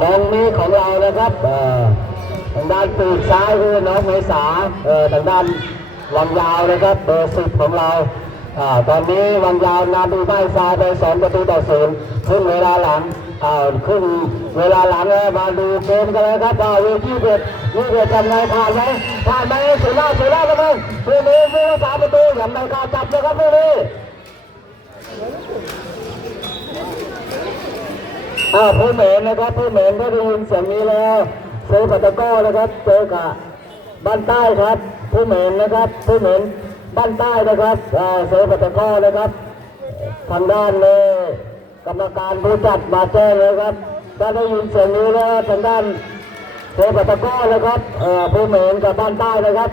มองนี้ของเรานะครับเอ่อทางด้านปีกซ้ายคือน้องเมษาเอ่อทางด้านวังยาวนะครับเบอร์สิบของเราอ่าตอนนี้วังยาวนำดูใต้ซ้ายไปสองประตูต่อศูนย์ครึ่งเวลาหลังอ่าครึ่งเวลาหลังแล้วมาดูเกมกันเลยครับอ่าเวทีเด็ดนี่เด็ดทำไงผ่านไหมผ่านไหมสุดยอดสุดยอดครับเพื่อนนี้ผู้รักษาประตูอย่าไม่กล้าจับนะครับเพื่อน อ่าผู้เหม็นนะครับผู้เหม็นก็ได้ยินเสียงนี้แล้วเซฟปัตตะโก้นะครับเจอกับบ้านใต้ครับ ผู้เหม็นนะครับผู้เหม็นบ้านใต้นะครับอ่าเซฟปัตตะโก้นะครับทางด้านเลยกรรมการผู้จัดมาแจ้งเลยครับถ้าได้ยินเสียงนี้แล้วทางด้านเซฟปัตตะโก้นะครับอ่อผู้เหม็นกับบ้านใต้นะครับ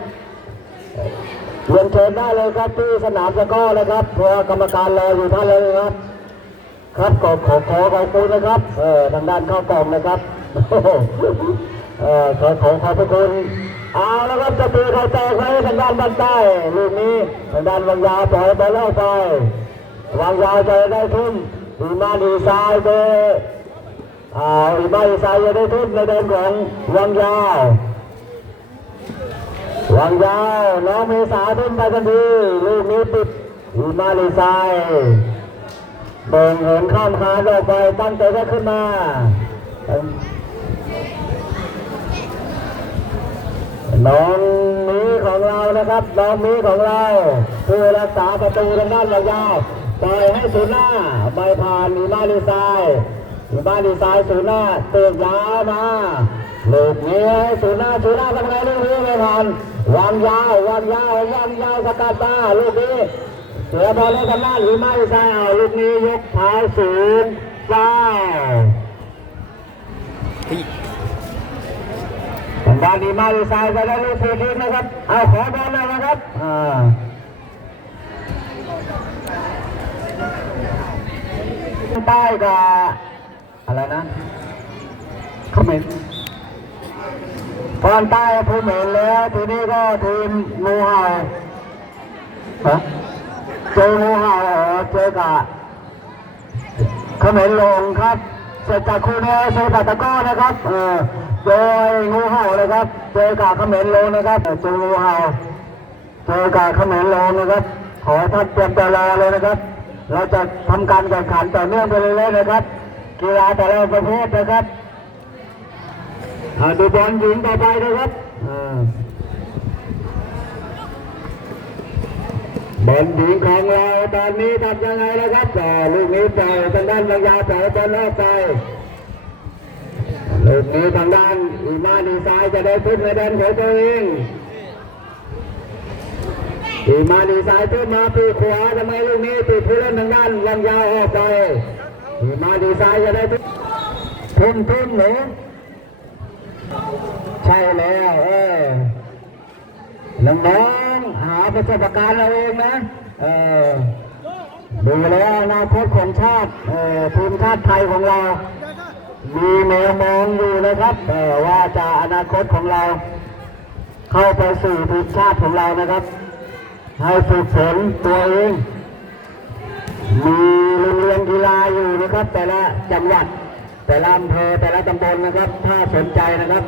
เรียนเชิญได้เลยครับที่สนามตะก้อนะครับเพราะว่ากรรมการรออยู่ท่านเลยครับ ครับขอขอขอขอบคุณนะครับเอ่อทางด้านข้าวกล่องนะครับเอ่อขอขอขอบพระคุณเอาแล้วครับจะตีใครแตกไว้ทางด้านบ้านใต้ลูกนี้ทางด้านวังยาปล่อยบอลเล่าไปวังยาจะได้ทุ่มดีมาดีซายเบอร์อ่าอีมาดีซายจะได้ทุ่มในแดนของวังยาววังยาวน้องเมษาทุ่มไปทันทีลูกนี้ติดอีมาดีซาย เบ่งเหินข้ามคานออกไปตั้งใจได้ขึ้นมาน้องมีของเรานะครับน้องมีของเราผู้รักษาประตูทางด้านยาวๆปล่อยให้ศูนย์หน้าใบผ่านมีบ้านดีไซน์มีบ้านดีไซน์ศูนย์หน้าเติมยาวมาลูกนี้ให้ศูนย์หน้าศูนย์หน้าทำไงลูกนี้ไม่ผ่านวางยาววางยาววางยาวสกัดตาลูกนี้ สือบอลล่นกันบ้านหรือไม่ใช่เอาลูกนี้ยกเท้าสูงเฝ้าทางด้านดีมาดีไซน์จะได้ลูกฟรีคิกนะครับ เอาขอบอลเลยนะครับอ่าใต้กับอะไรนะเขมรตอนใต้ภูเหม็นแล้วทีนี้ก็ทีมงูเห่าฮะ เจองูเห่าเจอกับเขมรลงครับเสร็จจากคู่นี้เซปัตตะก้อนะครับเออโดยงูเห่านะครับเจอกับเขมรลงนะครับเจองูเห่าเจอกับเขมรลงนะครับ ขอท่านเตรียมตัวรอเลยนะครับ เราจะทำการแข่งขันต่อเนื่องไปเรื่อยๆนะครับ กีฬาแต่ละประเภทนะครับดูบอลหญิงต่อไปนะครับ บอลหญิงของเราตอนนี้ทำยังไงนะครับต่อลูกนี้ปล่อยทางด้านบางยาปล่อยบอลออกไปลูกนี้ทางด้านอีมาดีไซน์จะได้ทุบในแดนของตัวเองอีมาดีไซน์ทุบมาปีกขวาทำไมลูกนี้ปีผู้เล่นทางด้านบางยาออกไปอีมาดีไซน์จะได้ทุ่มทุ่มหนูใช่แล้วเออน้องาประสบการณ์เราเองนะเออดูแล้วอนาคตของชาติเออทีมชาติไทยของเรา มีแนวมองอยู่นะครับเออว่าจะอนาคตของเรา เข้าไปสู่ทีมชาติของเรานะครับ ให้ฝึกฝนตัวเองมีโรงเรียนกีฬาอยู่นะครับ แต่ละจังหวัดแต่ละอำเภอแต่ละตำบลนะครับ ถ้าสนใจนะครับ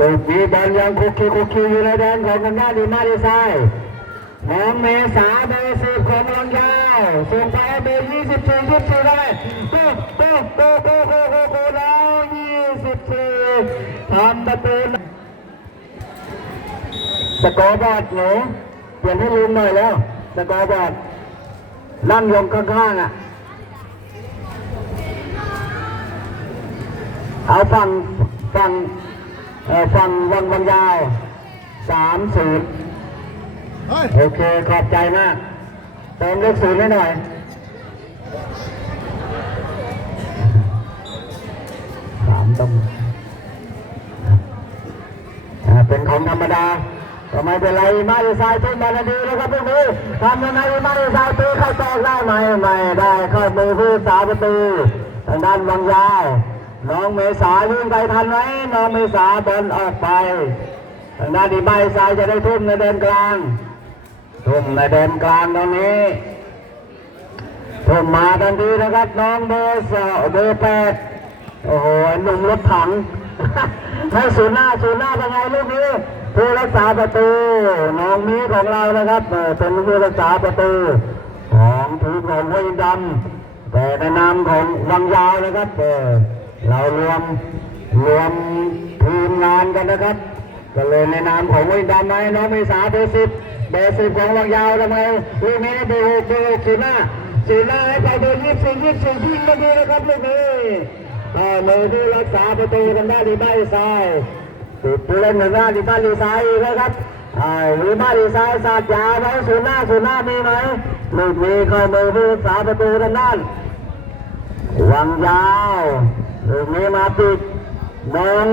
ลูกนี้บอลยังคุกคีคุกคีอยู่ในแดนของทางด้านดีมาดีไซน์ของเมษาเบอร์สิบของลองยาวส่งไปเบอร์ยี่สิบสี่ยี่สิบสี่ได้ปุ๊บปุ๊บปุ๊บปุ๊บปุ๊บปุ๊บแล้วยี่สิบสี่ทำประตูสกอร์บอร์ดหนูเปลี่ยนให้ลืมหน่อยแล้วสกอร์บอร์ดนั่งยงข้างๆอะเอาฝั่งฝั่ง เอ่อฝั่งวังวังยาวสามศูนย์โอเคขอบใจมากเติมเลขศูนย์ให้หน่อยสามต้องอ่าเป็นของธรรมดาก็ไม่เป็นไรมาดีไซน์ทุ่มมาดีนะครับพวกนี้ทำยังไงมาดีไซน์ตีเข้าตอกได้ไหมไม่ได้เข้ามือผู้สาประตูทางด้านวังยาว น้องเมษาวิ่งไปทันไหมน้องเมษาบอลออกไปทางด้านดีใบทรายจะได้ทุ่มในแดนกลาง ทุ่มในแดนกลางตรงนี้ผมมาทันทีนะครับน้องเบอร์สองเบอร์แปดโอ้โหหนุ่มรถถังให้ศูนย์หน้าศูนย์หน้าเป็นไงลูกนี้ผู้รักษาประตูน้องมีของเรานะครับเป็นผู้รักษาประตูของทีมของห้วยดำแต่ในนามของวังยาวนะครับ เรารวมรวมทีมงานกันนะครับก็เลยในนามของห้วยดำให้น้องเมษาเบอร์สิบเบอร์สิบของวังยาวทำไมลูกนี้เบอร์หกเบอร์หกสีหน้าสีหน้าให้ไปเบอร์ยี่สิบยี่สิบสี่ยิงมาดีนะครับลูกนี้เออมือที่รักษาประตูกันได้ดีไม่ทรายติดผู้เล่นหนึ่งหน้าดีบ้านดีซน์อีกนะครับอ่าหรือบ้านดีไซน์สาดยาวไว้ศูนย์หน้าศูนย์หน้ามีไหมลูกนี้เข้ามือผู้รักษาประตูด้านด้านวางยาว ลูกนี้มาปิดน้อง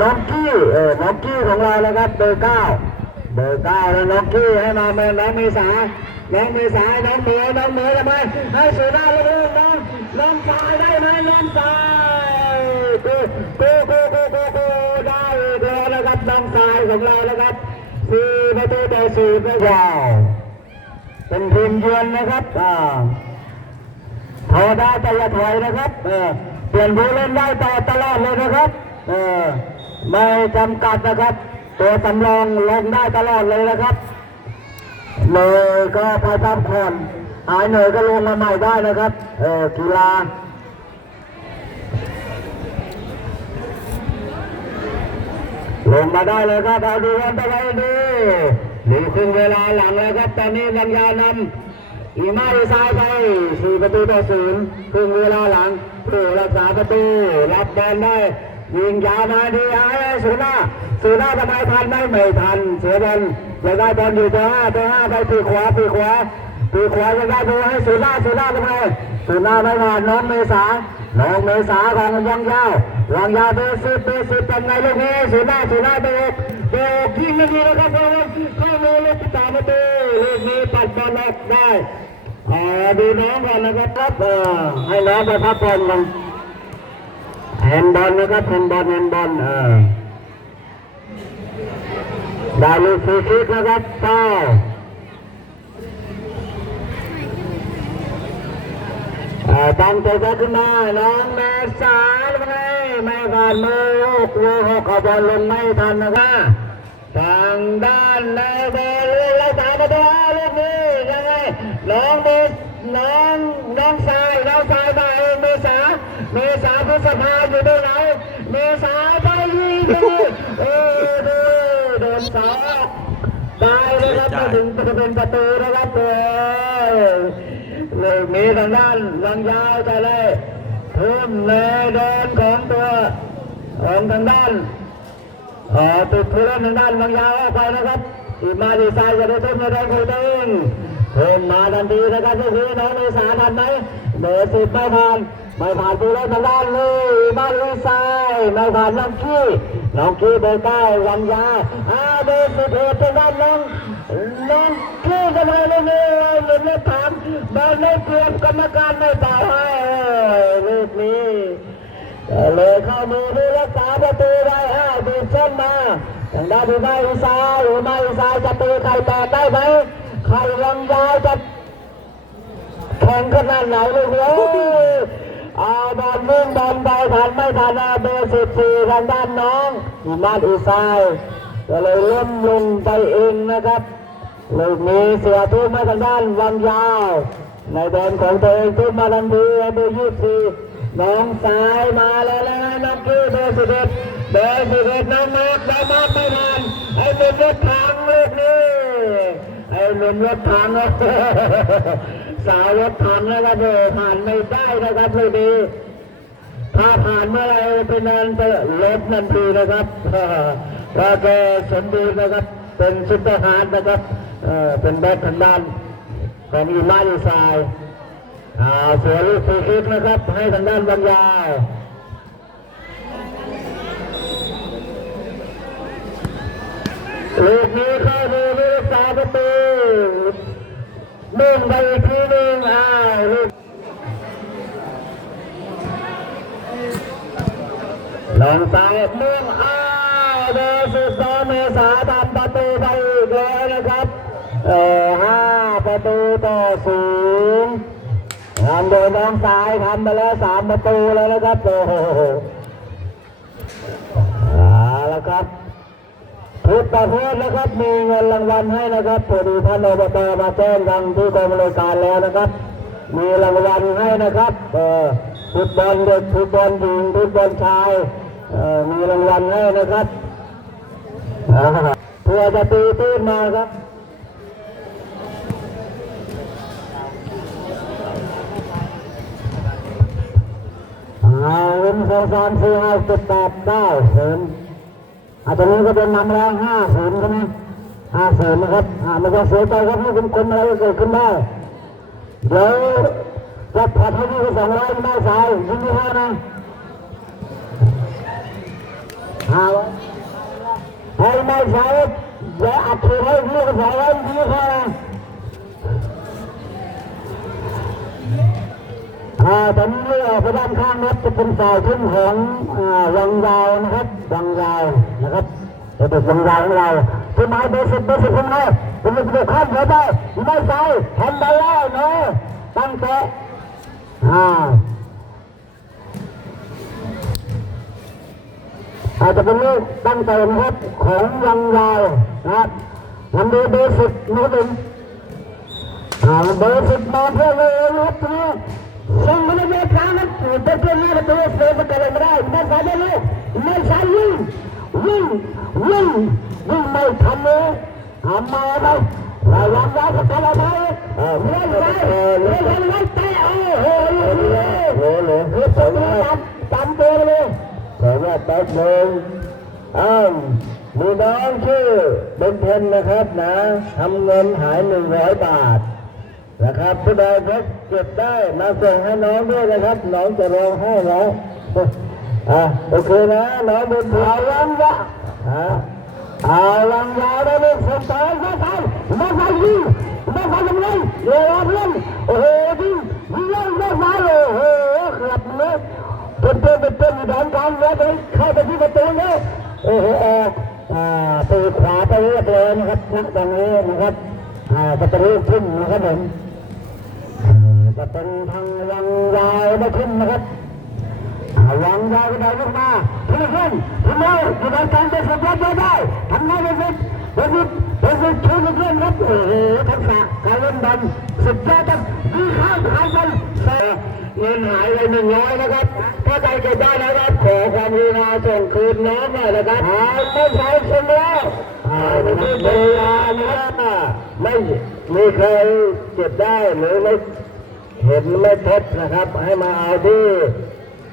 น้องกี้เออน้องกี้ของเรานะครับเบอร์เก้าเบอร์เก้าแล้วน้องกี้ให้มาเมน้องเมษาน้องเมษาน้องเหนือน้องเหนือทำไมให้ศูนย์หน้าลูกน้องน้องสายได้ไหมน้องสายกูกูกูกูกูกูได้แล้วนะครับน้องสายของเรานะครับสี่ประตูต่อสี่นะว้าวเป็นทีมเยือนนะครับอ่าทรได้แต่อย่าถอยนะครับเออ ลี่ยนผู้เล่นได้ต่อตลอดเลยนะครับเออไม่จำกัดนะครับ ตัวสำรองลงได้ตลอดเลยนะครับเหนือยก็ไปพักผ่อนหายเหนือยก็ลงมาใหม่ได้นะครับเออกีฬาลงมาได้เลยครับเอาดูกันไปเลยดูนี่ครึ่งเวลาหลังแล้วครับตอนนี้วันยานำ อีมาอีซ้ายไปสี่ประตูต่อศูนย์ครึ่งเวลาหลังผู้รักษาประตูรับบอลได้ยิงยาวมาดีไอ้สุน่าสุน่าทำไมทันไหมไม่ทัน เสียบอลยังได้บอลอยู่ตัวห้าตัวห้าไปปีขวาปีขวาปีขวายังได้บอลให้สุน่าสุน่าทำไมสุน่าไม่ผ่านน้องเมษาน้องเมษาของวังยาววังยาวเบอร์สิบเบอร์สิบเป็นไงลูกนี้สุน่าสุน่าเบอร์เบอร์ยิงลูกนี้นะครับเบอร์เข้ามือลูกสามประตูลูกนี้ปัดบอลออกได้ ขอดูน้องก่อนนะครับครับให้น้องไปพักผ่อนกันแฮนบอลนะครับแฮนบอลแฮนบอลเออด้ลูกฟรีคิกนะครับเป้าอ่าตั้งใจกันขึ้นมาน้องแม่สายลงไปแม่ผ่านมือหกวัวหกเอาบอลลงไม่ทันนะครับทางด้านในบอลเล่นรักษาประตูลูกนี้ยังไง น้องเมสน้องน้องสายน้องสายมาเองเมษาเมษาพฤษภาอยู่ตรงไหนเมษาไปยิงเลยเออดูโดนเสาออกได้เลยครับมาถึงจะเป็นประตูนะครับเออเลยมีทางด้านวังยาวจะเลยทุ่มเลยเดินของตัวของทางด้านเอ่อติดผู้เล่นทางด้านวังยาวออกไปนะครับอีมาดีไซน์จะได้ทุ่มในแดนของตัว เองทุ่มมาทันทีนะครับทุกทีน้องเมษาทันไหมเบอร์สิบไม่ผ่านไม่ผ่านผู้เล่นทางด้านเลยอีมาดีไซน์ไม่ผ่านน้องขี้น้องขี้เบอร์เก้าวังยาอ่าเบอร์สิบเอ็ดทางด้านน้องน้องขี้กันเลยเลยเลยหลุดเล็บถามบอลไม่เปลี่ยนกรรมการไม่ต่อให้ลูกนี้เลยเข้ามือผู้รักษาประตูไว้อ้าวดูเส้นมาทางด้านดูไม้อีสายหรือไม้อีสายจะตีไข่แตกได้ไหม ไข่ยังยาวจะแข่งขนาดไหนลูกเอ้ยเอาบอลมุ่งบอลไปทันไม่ทันนะเบอร์สิบสี่ทางด้านน้องอีมาอีสายก็เลยล้มลงไปเองนะครับลูกนี้เสียทุ่มมาทางด้านวังยาว ในแดนของตัวเองทุ่มมาทันทีเบอร์ยี่สิบสี่น้องสายมาแล้วนะน้องกี้เบอร์สิบเอ็ดเบอร์สิบเอ็ดน้องมาร์คน้องมาร์คไม่ทันไอ้หนุ่มรถถังลูกนี้ ไอ้หนุ่มรถถังสาวรถถังนะครับเออผ่านไม่ได้นะครับลูกนี้ถ้าผ่านเมื่อไรเป็นนันจะลบทันทีนะครับเพราแกสมบูรณ์นะครับ เป็นซุปเปอร์ฮาร์ดนะครับเออเป็นแบ็คทางด้านของยูมาดีไซน์อ่าเสียลูกฟรีคิกนะครับ ให้ทางด้านบรรยาวลูกนี้เข้ามือลู สาประตูมุ่งไปทีหนึ่งอ้าวลองซ้ายมุ่งอ้าวเดสิบสองเมษาทำประตูไปอีกแล้วนะครับเออห้าประตูต่อศูนย์ทำโดยน้องสายทำไปแล้วสามประตูแล้วนะครับโอ้โหเอาละครับ ทุกประเภทนะครับมีเงินรางวัลให้นะครับพอดีท่านอบตมาแจ้งทางที่กองบริการแล้วนะครับ มีรางวัลให้นะครับเออฟุตบอลเด็กฟุตบอลหญิงฟุตบอลชายเออมีรางวัลให้นะครับเพื่อจะตีตื้นมาครับอ่าเว้นสองสามสี่ห้าเจ็ดแปดเก้าศูนย์ อาตอนนี้ก็เป็นนำแล้วห้าศูนย์ใช่ไหมห้าศูนย์นะครับอ่ามันก็เสียใจครับที่คุณคนอะไรเกิดขึ้นได้เดี๋ยวจะผัดให้ที่สองร้อยไม่สายยิงที่ห้านะห้าวให้ไม่สายเดี๋ยวอัดเทให้ที่สองร้อยยิงที่ห้านะ อ่า ตอนนี้ออกไปด้านข้างนะครับจะเป็นสายขึ้นของอ่าวังยาวนะครับวังยาวนะครับจะเป็นวังยาวของเราที่หมายเบอร์สิบเบอร์สิบของเราเป็นลูกเดือดข้ามหัวได้ไม่ใส่แฮนด์บอลแล้วเนาะตั้งเตะอ่าอาจจะเป็นลูกตั้งเตะนะครับของวังยาวนะครับนำโดยเบอร์สิบนะครับผมอ่าเบอร์สิบมาเพื่อเลยนะครับ ส่งมาในเวทานะตัวเพื่อนมาตัวเสือมาเกิดไม่ได้ไม่สายเลยไม่สายงวิ่วิ่งวิ่งไม่ทันเลยทำมาไหมระวังไว้กับอะไรไหมเล่นไปเล่นไปแต่โอ้โหโอ้โหคือตัวนี้จำตัวเลยขอว่าแป๊บนึงอ้าวมีน้องชื่อเบนเทนนะครับนะทำเงินหายหนึ่งร้อยบาท นะครับผู้ใดพบเก็บได้มาส่งให้น้องด้วยนะครับ น้องจะร้องไห้แล้วอะโอเคนะน้องบุญเอาลังยาอะเอาลังยาได้เลยสตาร์มาทำมาทำยิงมาทำยังไงเดี๋ยวเพื่อนโอ้โหยิงยิงแล้วมาฟ้าเลยโอ้โหขับเลยเป็นเป็นเป็นเป็นอยู่ด้านกลางแล้วไปเข้าไปที่ประตูเลยโอ้โหอ่าตีขวาไปเรียบเลยนะครับณตรงนี้นะครับอ่าจะเป็นรูปขึ้นนะครับผมอ่า จะเป็นทางวังยาวได้ขึ้นนะครับอ่าวังยาวก็ได้ขึ้นมาขึ้นขึ้นขึ้นมาอยู่ในการจะสุดยอดได้ทำงานเป็นเป็นเป็นเป็นขึ้นขึ้นครับโอ้โหทักษะการเล่นบอลสุดยอดครับดีข้าวขายบอลเงินหายไปหนึ่งร้อยนะครับ ถ้าใครเก็บได้นะครับขอความกรุณาส่งคืนน้องหน่อยนะครับไม่ใช่เสร็จแล้วอ่าไม่เวลานะครับไม่มีใครเก็บได้หรือไม่ เห็นไม่พบนะครับ ให้มาเอาที่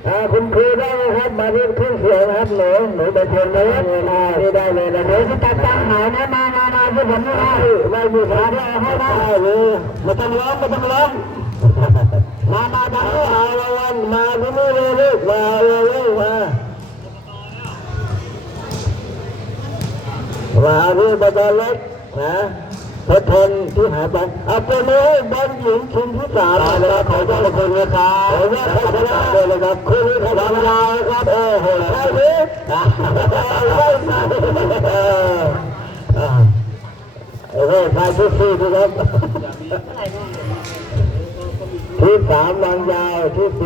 อ่าคุณครูได้นะครับ มาที่เครื่องเสียงนะครับหนูหนูไปเพียนเลยนี่ได้เลยนะเดี๋ยวจะตัดตั้งหายนะมามามาที่ผมไม่ได้ไม่มีใครได้ให้ได้เลยไม่ต้องร้องไม่ต้องร้องมามามาเอาละวันมาที่นี่เลยลูกมาเลยมามาที่บอลเล็กนะ ทดทนที่หาบอลเอาไปเลยบอลหญิงทีมที่สามนะครับขอเจ้าคนนะครับขอเจ้าคนนะครับเลยนะครับคู่นี้ขยันยาครับโอ้โหใช่ไหมไม่ใช่โอ้โหชายชุดสี่นะครับที่สามวางยาวที่สี่